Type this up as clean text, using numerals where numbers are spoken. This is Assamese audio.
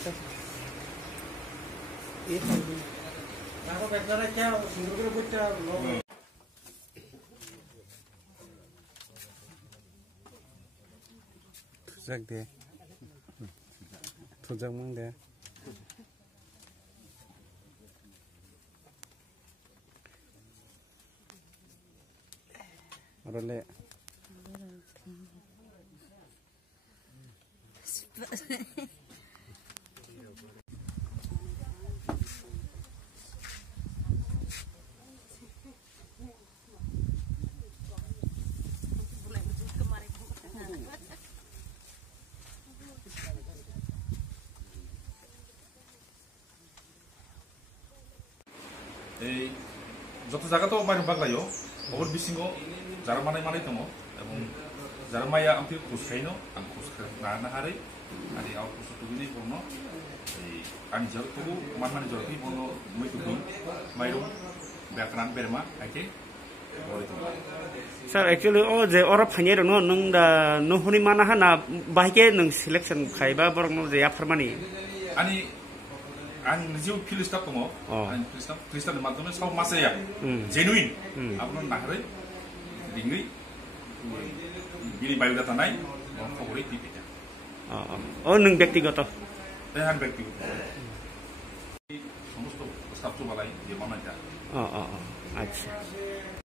এটা এই থাকবে তারও বেচারা কে সুন্দর করে বুঝটা লোক থুজাক দে থুজাক মং দে Orale. যত জায়গা তো মাইরং বাগলাयो অবর বিসিङो যারা মানাय दङ এবং যারা মাইয়া आंखौ खुसखायनो आं खुसखाना हारै आरो आव खुसखुनि बर्न आं जरखौ मानमानि जरखि बर्न मैखुनि माइरं बेकरान बेरमा आइके Sir, actually, oh, the order pioneer no, nung the no honey manahana, bahike nung selection kaiba, borong no the upper money. Ang jiu Philistap dङ ang Philistap ni माध्यमে सब मासेया genuine आपन नाहरै दिङै बिनि बायोडाटा थानाय खबरै दिपिटा ओ नों व्यक्तिगत देहान व्यक्तिगत समस्त स्टाफ जो बालाय जे मानायता अच्छा